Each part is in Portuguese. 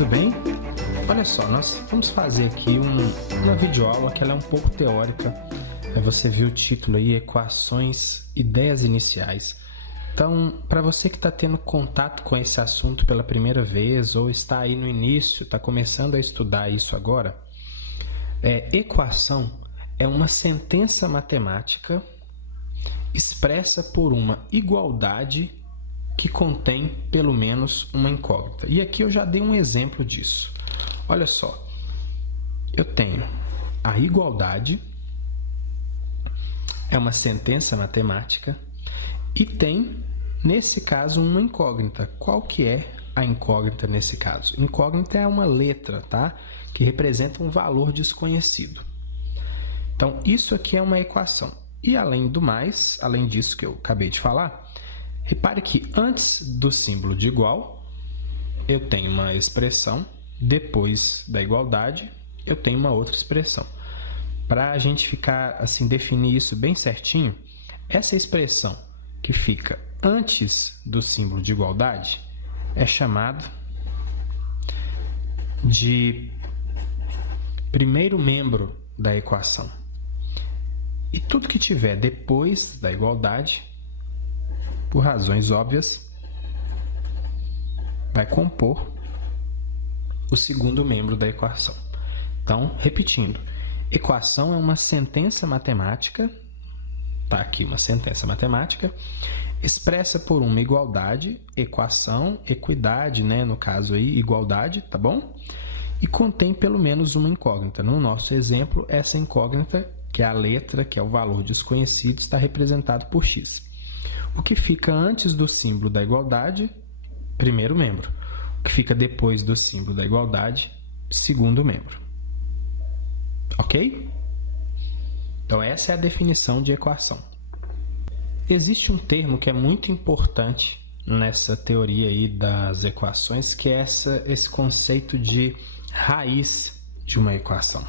tudo bem? Olha só, nós vamos fazer aqui uma videoaula que ela é um pouco teórica. Você viu o título aí, Equações, Ideias Iniciais. Então, para você que está tendo contato com esse assunto pela primeira vez ou está aí no início, está começando a estudar isso agora, equação é uma sentença matemática expressa por uma igualdade que contém pelo menos uma incógnita. E aqui eu já dei um exemplo disso. Olha só, eu tenho a igualdade, é uma sentença matemática, e tem, nesse caso, uma incógnita. Qual que é a incógnita nesse caso? Incógnita é uma letra, tá? Que representa um valor desconhecido. Então, isso aqui é uma equação. E além do mais, além disso que eu acabei de falar, repare que antes do símbolo de igual, eu tenho uma expressão, depois da igualdade, eu tenho uma outra expressão. Para a gente ficar assim, definir isso bem certinho, essa expressão que fica antes do símbolo de igualdade é chamado de primeiro membro da equação. E tudo que tiver depois da igualdade, por razões óbvias, vai compor o segundo membro da equação. Então, repetindo, equação é uma sentença matemática, está aqui uma sentença matemática, expressa por uma igualdade, equação, equidade, né? No caso aí, igualdade, tá bom? E contém pelo menos uma incógnita. No nosso exemplo, essa incógnita, que é a letra, que é o valor desconhecido, está representado por x. O que fica antes do símbolo da igualdade, primeiro membro. O que fica depois do símbolo da igualdade, segundo membro. Ok? Então, essa é a definição de equação. Existe um termo que é muito importante nessa teoria aí das equações, que é esse conceito de raiz de uma equação.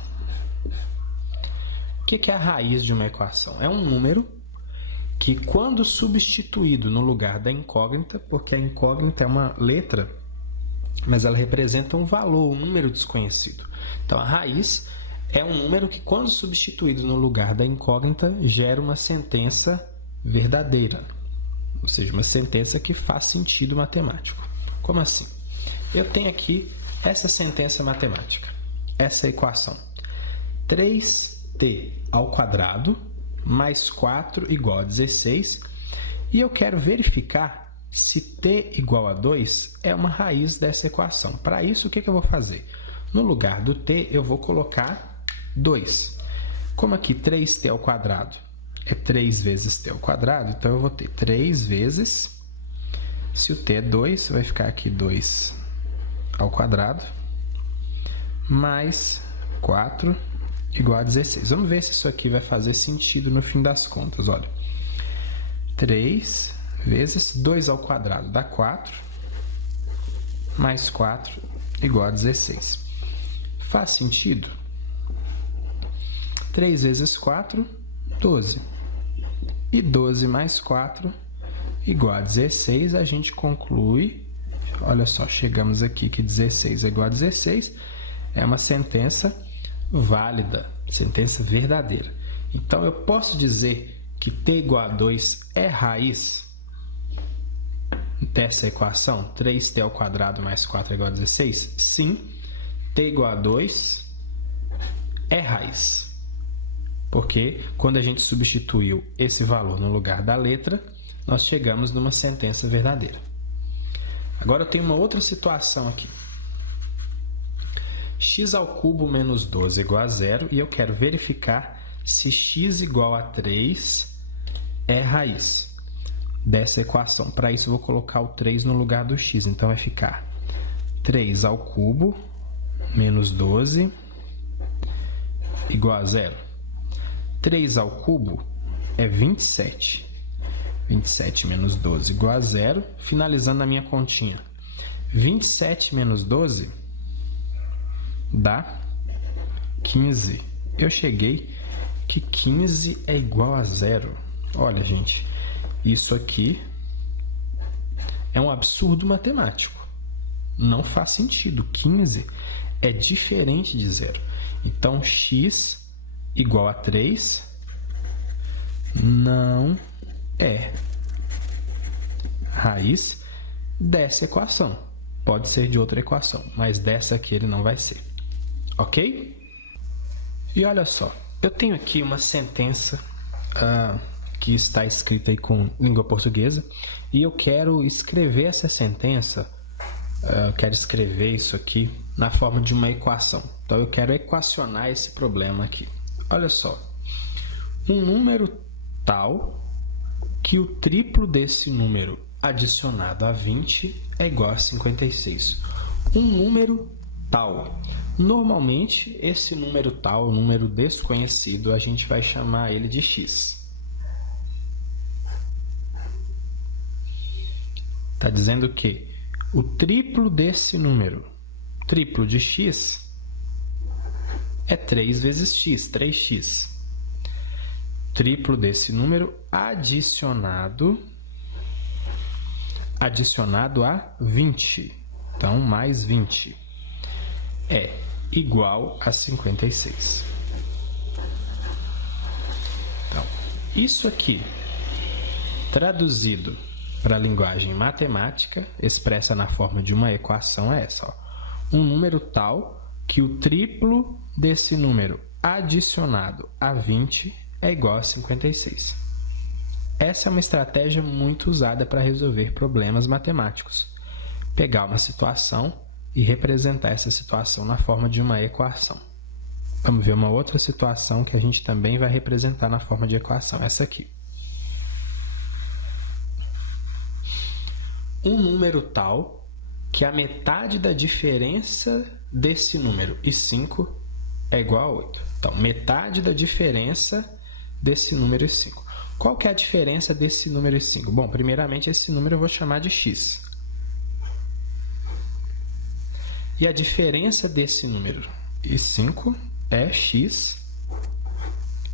O que é a raiz de uma equação? É um número que, quando substituído no lugar da incógnita, porque a incógnita é uma letra, mas ela representa um valor, um número desconhecido. Então, a raiz é um número que, quando substituído no lugar da incógnita, gera uma sentença verdadeira, ou seja, uma sentença que faz sentido matemático. Como assim? Eu tenho aqui essa sentença matemática, essa equação. 3t ao quadrado mais 4 igual a 16, e eu quero verificar se t igual a 2 é uma raiz dessa equação. Para isso, o que eu vou fazer? No lugar do t, eu vou colocar 2. Como aqui 3t ao quadrado é 3 vezes t ao quadrado, então eu vou ter 3 vezes, se o t é 2, vai ficar aqui 2 ao quadrado, mais 4 igual a 16. Vamos ver se isso aqui vai fazer sentido no fim das contas. Olha, 3 vezes 2 ao quadrado dá 4, mais 4 igual a 16. Faz sentido? 3 vezes 4, 12. E 12 mais 4 igual a 16, a gente conclui, olha só, chegamos aqui que 16 é igual a 16, é uma sentença válida, sentença verdadeira. Então, eu posso dizer que t igual a 2 é raiz dessa equação, 3t ao quadrado mais 4 igual a 16? Sim, t igual a 2 é raiz. Porque quando a gente substituiu esse valor no lugar da letra, nós chegamos numa sentença verdadeira. Agora eu tenho uma outra situação aqui. X ao cubo menos 12 igual a 0, e eu quero verificar se x igual a 3 é raiz dessa equação. Para isso eu vou colocar o 3 no lugar do x, então vai ficar 3 ao cubo menos 12 igual a 0. 3 ao cubo é 27. 27 menos 12 igual a 0. Finalizando na minha continha. 27 menos 12 dá 15. Eu cheguei que 15 é igual a 0. Olha, gente, isso aqui é um absurdo matemático. Não faz sentido. 15 é diferente de zero. Então, x igual a 3 não é raiz dessa equação. Pode ser de outra equação, mas dessa aqui ele não vai ser. Ok? E olha só, eu tenho aqui uma sentença que está escrita aí com língua portuguesa e eu quero escrever essa sentença, eu quero escrever isso aqui na forma de uma equação. Então, eu quero equacionar esse problema aqui. Olha só, um número tal que o triplo desse número adicionado a 20 é igual a 56. Um número tal. Normalmente, esse número tal, o número desconhecido, a gente vai chamar ele de x. Está dizendo que o triplo desse número, triplo de x, é 3 vezes x, 3x. Triplo desse número adicionado a 20. Então, mais 20 é igual a 56. Então, isso aqui, traduzido para a linguagem matemática, expressa na forma de uma equação, é essa. Ó. Um número tal que o triplo desse número adicionado a 20 é igual a 56. Essa é uma estratégia muito usada para resolver problemas matemáticos. Pegar uma situação e representar essa situação na forma de uma equação. Vamos ver uma outra situação que a gente também vai representar na forma de equação, essa aqui. Um número tal que a metade da diferença desse número e 5 é igual a 8. Então, metade da diferença desse número e 5. Qual que é a diferença desse número e 5? Bom, primeiramente, esse número eu vou chamar de x. E a diferença desse número e 5 é x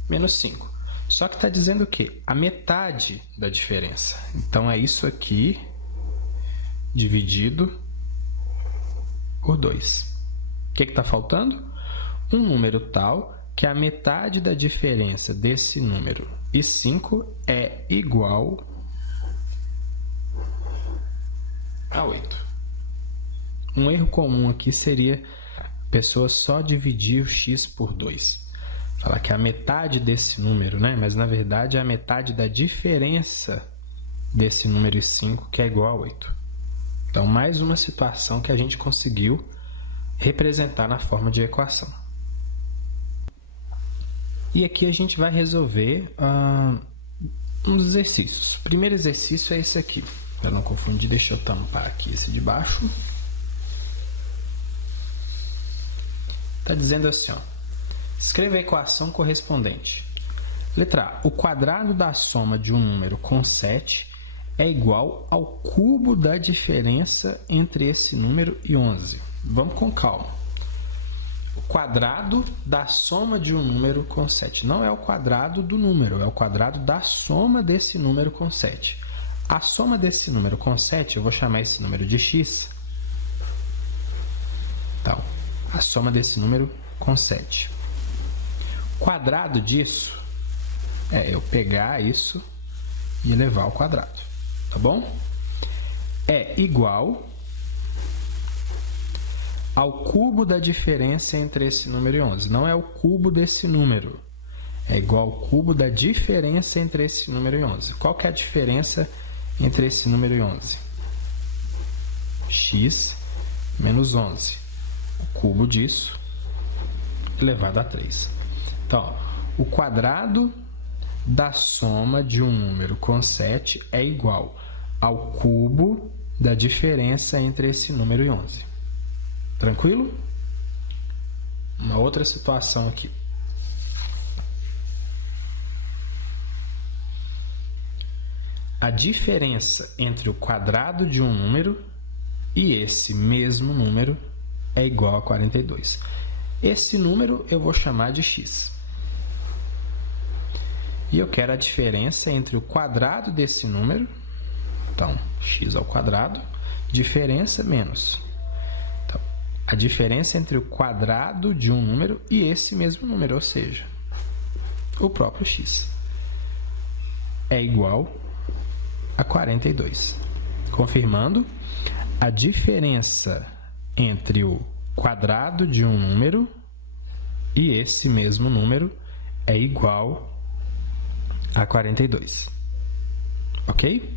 menos 5. Só que está dizendo o quê? A metade da diferença. Então, é isso aqui dividido por 2. O que está faltando? Um número tal que a metade da diferença desse número e 5 é igual a 8. Um erro comum aqui seria a pessoa só dividir o x por 2. Falar que é a metade desse número, né? Mas na verdade é a metade da diferença desse número e 5 que é igual a 8. Então, mais uma situação que a gente conseguiu representar na forma de equação. E aqui a gente vai resolver uns exercícios. O primeiro exercício é esse aqui. Para não confundir, deixa eu tampar aqui esse de baixo. Está dizendo assim, ó, escreva a equação correspondente. Letra A. O quadrado da soma de um número com 7 é igual ao cubo da diferença entre esse número e 11. Vamos com calma. O quadrado da soma de um número com 7. Não é o quadrado do número, é o quadrado da soma desse número com 7. A soma desse número com 7, eu vou chamar esse número de x. Então, a soma desse número com 7. O quadrado disso é eu pegar isso e elevar ao quadrado. Tá bom? É igual ao cubo da diferença entre esse número e 11. Não é o cubo desse número. É igual ao cubo da diferença entre esse número e 11. Qual que é a diferença entre esse número e 11? X menos 11. O cubo disso elevado a 3. Então, ó, o quadrado da soma de um número com 7 é igual ao cubo da diferença entre esse número e 11. Tranquilo? Uma outra situação aqui. A diferença entre o quadrado de um número e esse mesmo número é igual a 42. Esse número eu vou chamar de x. E eu quero a diferença entre o quadrado desse número, então, x ao quadrado, diferença menos a diferença entre o quadrado de um número e esse mesmo número, ou seja, o próprio x, é igual a 42. Confirmando, a diferença entre o quadrado de um número e esse mesmo número é igual a 42. Ok?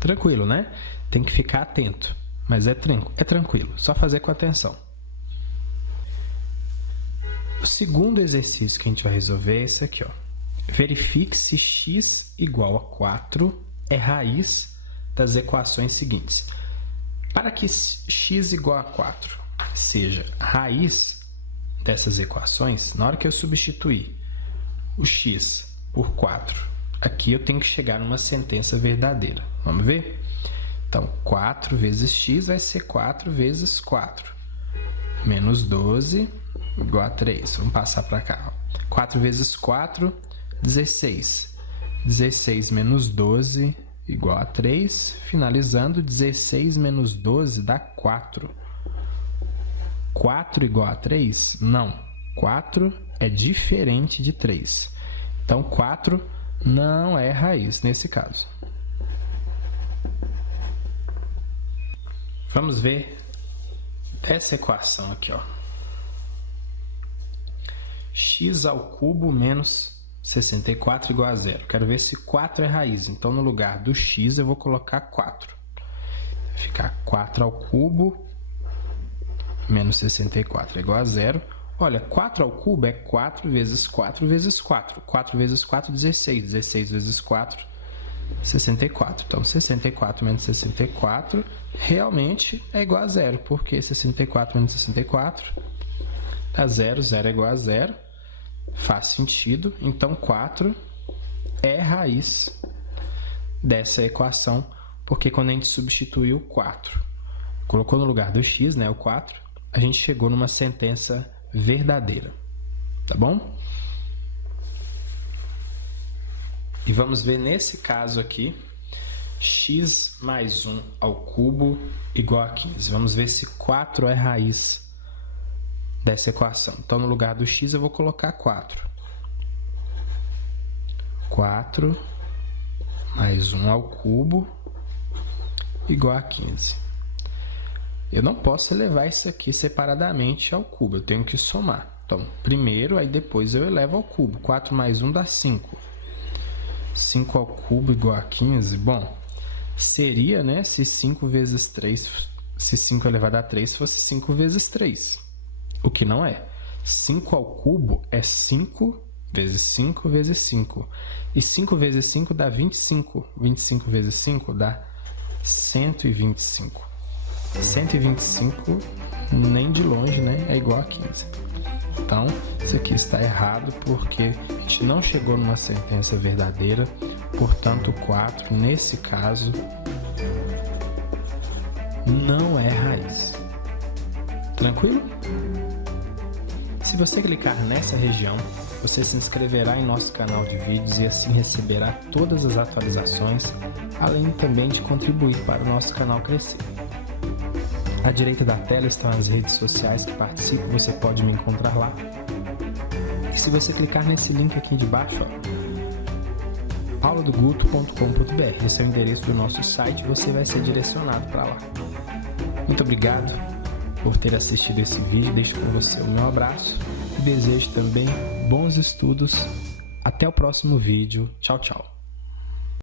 Tranquilo, né? Tem que ficar atento, mas é tranquilo, só fazer com atenção. O segundo exercício que a gente vai resolver é esse aqui, ó. Verifique se x igual a 4 é raiz das equações seguintes. Para que x igual a 4 seja raiz dessas equações, na hora que eu substituir o x por 4, aqui eu tenho que chegar numa sentença verdadeira. Vamos ver? Então, 4 vezes x vai ser 4 vezes 4. Menos 12 igual a 3. Vamos passar para cá. 4 vezes 4, 16. 16 menos 12 igual a 3. Finalizando, 16 menos 12 dá 4. 4 igual a 3? Não. 4 é diferente de 3. Então, 4 não é raiz nesse caso. Vamos ver essa equação aqui, ó. X ao cubo menos 64 igual a 0. Quero ver se 4 é raiz. Então, no lugar do x, eu vou colocar 4. Vai ficar 4 ao cubo menos 64 é igual a 0. Olha, 4 ao cubo é 4 vezes 4 vezes 4. 4 vezes 4, 16. 16 vezes 4, 64. Então, 64 menos 64 realmente é igual a 0. Porque 64 menos 64 dá 0. 0 é igual a 0. Faz sentido. Então, 4 é raiz dessa equação. Porque quando a gente substituiu o 4, colocou no lugar do x, né, o 4, a gente chegou numa sentença verdadeira. Tá bom? E vamos ver nesse caso aqui, x mais 1 ao cubo igual a 15. Vamos ver se 4 é raiz dessa equação. Então, no lugar do x, eu vou colocar 4. 4 mais 1 ao cubo igual a 15. Eu não posso elevar isso aqui separadamente ao cubo, eu tenho que somar. Então, primeiro, aí depois eu elevo ao cubo. 4 mais 1 dá 5. 5 ao cubo igual a 15. Bom, seria, né, se 5 vezes 3, se 5 elevado a 3 fosse 5 vezes 3. O que não é. 5 ao cubo é 5 vezes 5 vezes 5. E 5 vezes 5 dá 25. 25 vezes 5 dá 125. 125, nem de longe, né, é igual a 15. Então, isso aqui está errado porque a gente não chegou numa sentença verdadeira. Portanto, 4, nesse caso, não é raiz. Tranquilo? Se você clicar nessa região, você se inscreverá em nosso canal de vídeos e assim receberá todas as atualizações, além também de contribuir para o nosso canal crescer. À direita da tela estão as redes sociais que participam, você pode me encontrar lá. E se você clicar nesse link aqui de baixo, auladoguto.com.br, esse é o endereço do nosso site, você vai ser direcionado para lá. Muito obrigado por ter assistido esse vídeo, deixo com você o meu abraço e desejo também bons estudos. Até o próximo vídeo. Tchau, tchau.